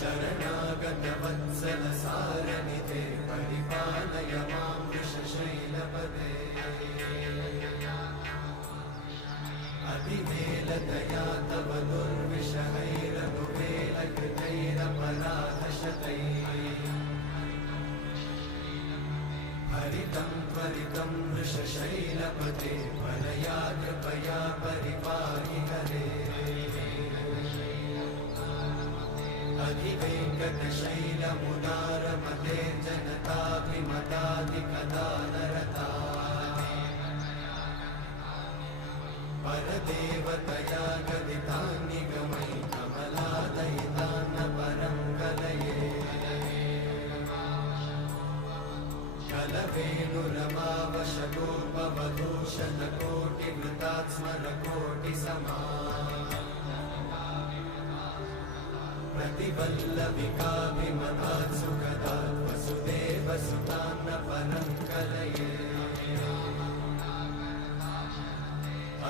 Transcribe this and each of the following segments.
शरणागतवत्सल सारनिधे परिपालय मां वृषशैलपदे अतिवेलदया तव दुर्विषहैरनुवेलकृतैरपराधशतैः हरितं त्वरितं वृषशैलपते परया कृपया परिपाहि हरे अधिवेङ्कटशैलमुदारमते जनताभिमताधिकदानरता परदेवतया गदितान्निगमैः कमलादयितान्न परं कलये कलवेणुरमावशतोपवधूशतकोटिवृतात् स्मरकोटिसमा प्रतिवल्लविकाभिमतात् सुखदात् वसुदेवसुतान्न परं कलये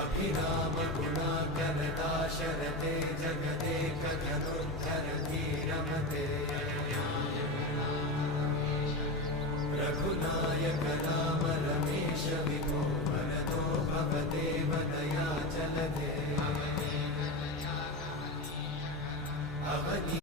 अभिरामगुणाकरदाशरथे जगदेकधनुर्धरधीरमते रघुनायक राम रमेश विभो वरदो भवदेव दयाचलधे अवनीश्वरराघवेन्द्र